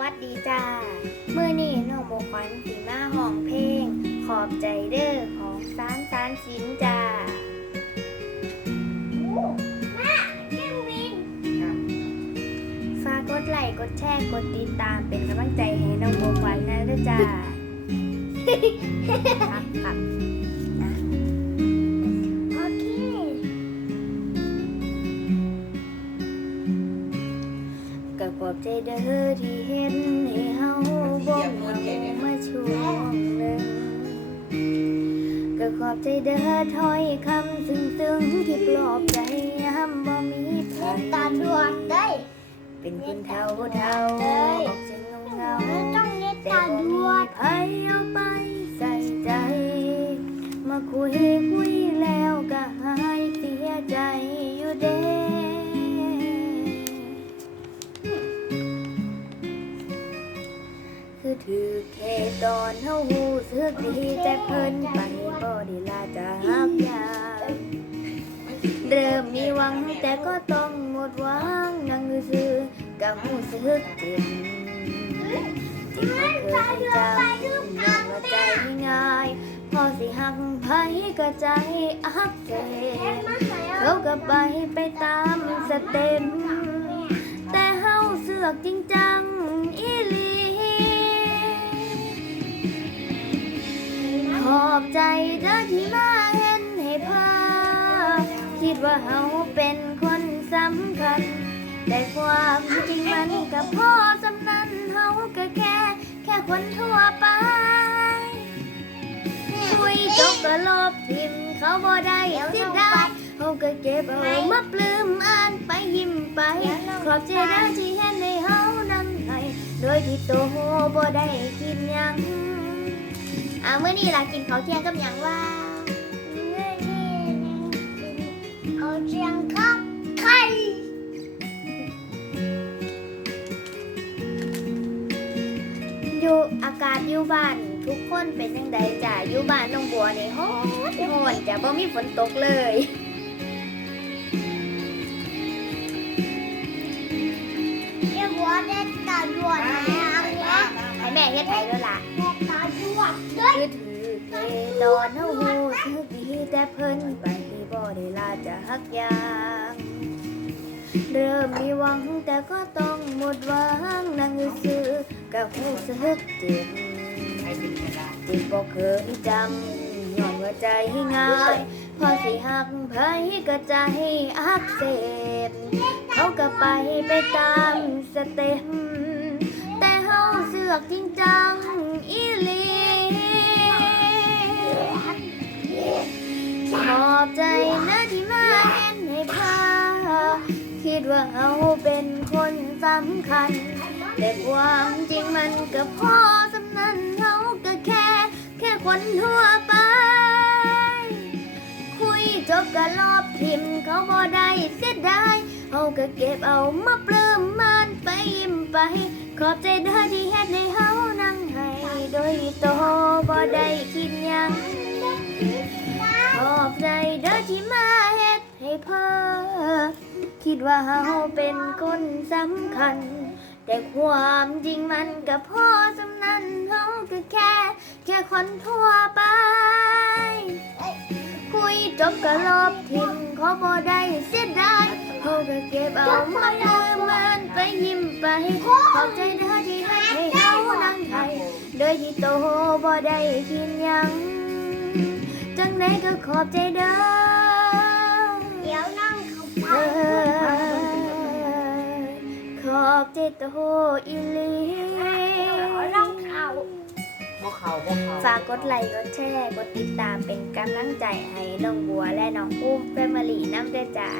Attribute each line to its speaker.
Speaker 1: วัสดีจ้า มื่อนี้น้องโมขวัญสีมาห้องเพลง ขอบใจเด้อของสารสารสินจ้าฝากกดไลค์กดแชร์กดติดตามเป็นกำลังใจให้น้องโมขวัญนะเด้อจ้าครับครับ เด้อที่เห็นให้เฮาบ่เหงามาช่วงหนึ่งก็ขอบใจเด้อถ้อยคำซึ้งๆที่ปลอบใจยามบ่มีไผ
Speaker 2: ตาดวงได้
Speaker 1: เป็นคนเท่าเท่า
Speaker 2: เอ้ย
Speaker 1: ออกจะเงาเงา
Speaker 2: ต้องเรียก
Speaker 1: แต่
Speaker 2: ตา
Speaker 1: บ่
Speaker 2: ด
Speaker 1: มี
Speaker 2: วง
Speaker 1: ไผเอาไปใส่ใจ มาคุย แค่ตอนเฮาหูสึกดีแต่เพิ่นไปบ่ได้ลาจากยามเริ่มมีหวังแต่ก็ต้องหมดหวังนั่งซื่อก็หูสึกเจ็บที่บ่เคยจำยังว่าใจง่ายพอสิหักไผก็ใจอักเสบเขาก็ไปไปตามสเต็มแต่เฮาเสือกจริงจัง ใจเด้อที่มาเห็นให้พาคิดว่าเฮาเป็นคนสำคัญ แต่ความจริงมันกับพ่อสำนันเฮาก็แค่ แค่คนทั่วไปคุยจบก็ลบทิมเขาบ่ได้เสิได้เฮาก็เก็บเอามาปลื้มอ่านไปยิ้มไป ขอบใจเด้อที่เห็นในเฮานั่งให้โดยที่โตบ่ได้คิดยัง อ่าเมื่อนี้ล่ะกินข้าวเที่ยงกับหยังว่า
Speaker 2: เอาเชียงครับไข่
Speaker 1: อยู่อากาศอยู่บ้านทุกคนเป็นยังไงจ้ะอยู่บ้านน้องบัวนี่ฮ้อนฮ้อนจ้ะบ่มีฝนตกเลย
Speaker 2: เรียกว่าเด็กตาดวงนะนะ
Speaker 1: ให้แม่เฮ็ดให้ด้วยล่ะ คือถือเคตอนเฮาฮู้สึกดีแต่เพิ่นไปบ่ได้ลาจะฮักยางเริ่มมีหวังแต่ก็ต้องหมดหวังนั่งซื่อๆก็รู้สึกเจ็บจิตบอกเคยจำย้อนว่าใจง่าย พอสิหักไผก็ใจอักเสบเขาก็ไปไปตามสเต็ปแต่เฮาเสือกจริงจัง อบใจนะที่มาเห็นให้พคิดว่าเฮาเป็นคนสำคัญ แต่ความจริงมันก็พอสำนันเฮาก็แค่ แค่คนทั่วไป คุยจบก็ลอบทิมเขาบ่ได้เสียดายเฮาก็เก็บเอามาปลื้มมันไปยิ้มไป ขอบใจเด้อที่เฮ็ดให้เฮานั่งให้โดยโตบ่ได้ ฮ็ดให้เพ้อคิดว่าเฮาเป็นคนสำคัญ แต่ความจริงมันก็พอสำนันเฮาก็แค่ แค่คนทั่วไป คุยจบก็ลบทิมเขาบ่ได้เสียดายเฮาก็เก็บเอามาเดิมมันไปยิ้มไปขอบใจเด้อที่ให้เฮานั่งไทยโดยที่โตบ่ได้คิดหยังจังไดก็ขอบใจเด้อ ตโตอีหลี
Speaker 2: นั่งเขา
Speaker 3: บ่เขาบ่เขา
Speaker 1: ฝากกดไลค์กดแชร์กดติดตามเป็นกำลังใจให้น้องบัวและน้องอุ้มแฟมิลี่น้ำด้อจ้า